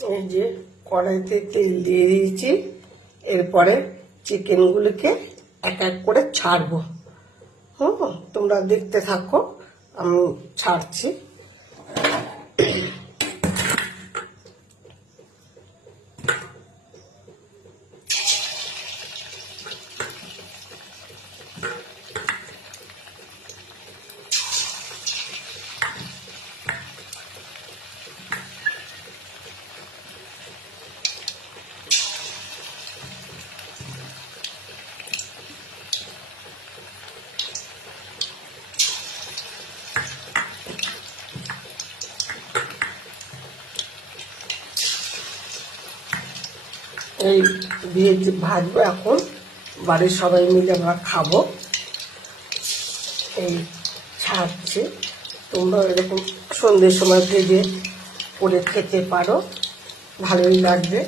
এই যে কড়াইতে তেল দিয়ে দিয়েছি, এরপরে চিকেনগুলোকে এক এক করে ছাড়বো। তোমরা দেখতে থাকো, আমি ছাড়ছি। এই দিয়ে ভাজবো, এখন বাড়ির সবাই মিলে আমরা খাবো। এই ছাড়ছি, তোমরা এরকম সন্ধ্যের সময় ভেজে করে খেতে পারো, ভালোই লাগবে।